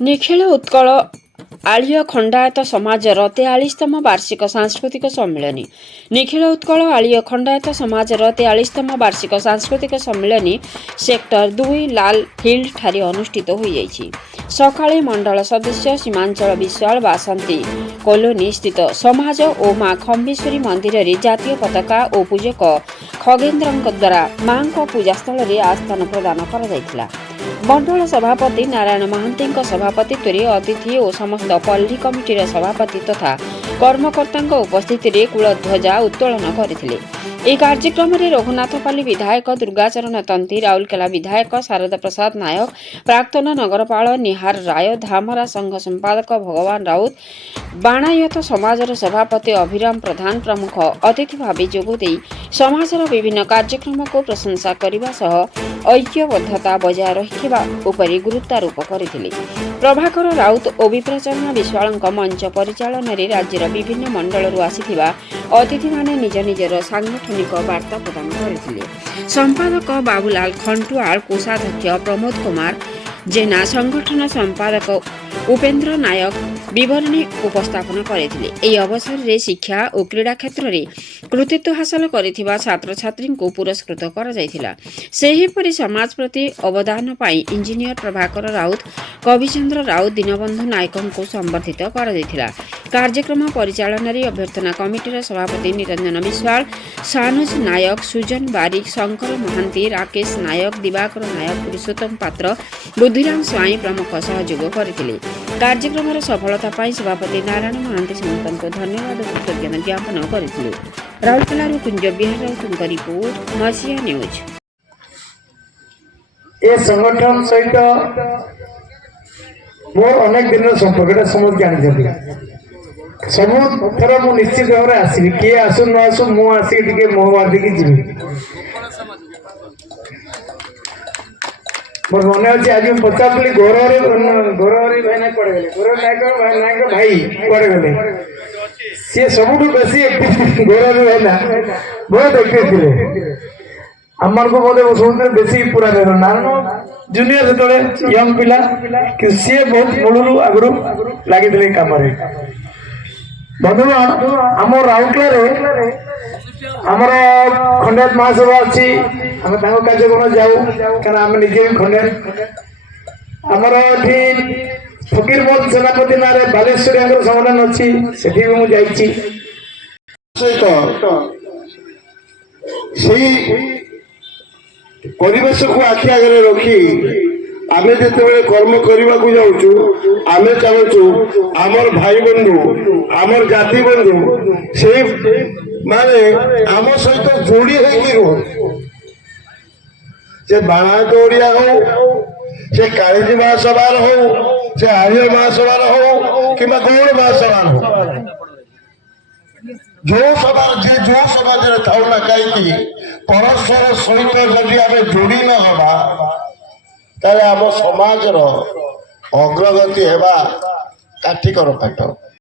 निखिल उत्कल आळ्य खंडायत समाजर 43तम वार्षिक सांस्कृतिक सम्मेलनी निखिल उत्कल आळ्य खंडायत समाजर 43तम वार्षिक सांस्कृतिक सम्मेलनी सेक्टर 2 लाल फील्ड ठारे अनुष्ठित होई सकाळे मंडल सदस्य सीमांचल विश्वाल बासंती कॉलोनी स्थित समाज और माँ खम्बेश्वरी मंदिर रे जातीय पताका और पूजक खगेन्द्र द्वारा माँ पूजास्थल रे आस्थान प्रदान कर मंडल सभापति नारायण महांती सभापतित्व रे अतिथि और समस्त पल्ली कमिटीर सभापति तथा कर्मकर्ता उपस्थिति रे कूलध्वजा उत्तोलन करथिले। এই କାର୍ଯ୍ୟକ୍ରମରେ ରଘୁନାଥପାଲି ବିଧାୟକ ଦୁର୍ଗାଚରଣ ତନ୍ତୀ ରାଉରକେଲା ବିଧାୟକ ଶାରଦା ପ୍ରସାଦ ନାୟକ ପ୍ରାକ୍ତନ ନଗରପାଳ ନିହାର ରାୟ ଧାମରା ସଂଘ ସମ୍ପାଦକ ଭଗବାନ ରାଉତ ବାଣାୟତ ସମାଜର ସଭାପତି ଅଭିରାମ ପ୍ରଧାନ ପ୍ରମୁଖ ଅତିଥି ଭାବେ ଯୋଗଦେଇ ସମାଜର ବିଭିନ୍ନ କାର୍ଯ୍ୟକ୍ରମକୁ ପ୍ରଶଂସା କରିବା ସହ ଐକ୍ୟବଦ୍ଧତା ବଜାୟ ରଖିବା ଉପରେ ଗୁରୁତ୍ୱାରୋପ କରିଥିଲେ। ପ୍ରଭାକର ରାଉତ ଓ ବିପ୍ରଚରଣ ବିଶ୍ୱାଳଙ୍କ ମଞ୍ଚ ପରିଚାଳନାରେ ରାଜ୍ୟର ବିଭିନ୍ନ ମଣ୍ଡଳରୁ ଆସିଥିବା ଅତିଥିମାନେ ନିଜ ନିଜର ସାଂଗଠନିକ ବାର୍ତ୍ତା ପ୍ରଦାନ କରିଥିଲେ। ସମ୍ପାଦକ ବାବୁଲାଲ ଖଣ୍ଟୁଆଳ କୋଷାଧ୍ୟକ୍ଷ ପ୍ରମୋଦ କୁମାର जेना संगठन संपादक उपेन्द्र नायक विवरणी उपस्थापन करथिले। एही अवसर रे शिक्षा और क्रीड़ा क्षेत्र में कृतित्व हासिल करिथिबा छात्र छात्री को पुरस्कृत करा जायथिला। सेहीपरि समाज प्रति अवदान पाई इंजीनियर प्रभाकर राउत कविचंद्र राउत दीनबंधु नायक को संबर्धित करा जायथिला। कार्यक्रम परिचालन रे अभ्यर्थना कमिटीर सभापति निरंजन विश्वाल सानुज नायक सुजन बारिक शंकर महांती राकेश नायक दिवाकर नायक पुरुषोत्तम पात्र बुद्धिराम स्वाई प्रमुख सहयोग करथिले। कार्यक्रम सफलता पाई सभापति नारायण महांती समस्त धन्यवाद और कृतज्ञता ज्ञापन करथिले। राउरकेला कुंज बिहार राउतଙ୍କ रिपोर्ट मसिया न्यूज। ए संगठन सहित मोर अनेक दिन संपर्क समझ जानी सब थर मु निश्चित भाव में आसबि किए आसु न आसु मु आसिक टिके मोह बांधिकी जीवी मोर मन अच्छे आज पचारि गौरवरी भाई कड़े गले गौरव नायक भाई कड़े गले सी सब बेसी गौरवरी भाई बहुत एक्टिव थे आम को बोले सब बेसी पूरा नारायण जूनियर जो यंग पिला कि सी बहुत मूलू आगु लगी कम बंधुगण आम राउरकेला आमर खंडायत महासभा अच्छी आम कार्यक्रम जाऊ क्या आम निजे भी खंडायत आमर फकीर मोहन सेनापति ना बालेश्वरी संगठन अच्छी से परिवेश को आखि आगे रखी आमे जिते कर्म करने को जाऊँ आमे चाहूँ आमर भाई बंधु आमर जाति बंधु से माने आम सहित जोड़ी से बाणायत ओडिया हो से कालीजी महासभार हो से आर्य महासभार हो कि गौड़ महासभार हो जो समाज जो समाज थाऊ ना कहीं परस्पर सहित जदि आम जोड़ी न हवा ताले आम समाज अग्रगति हेबा काठिकर पाठ।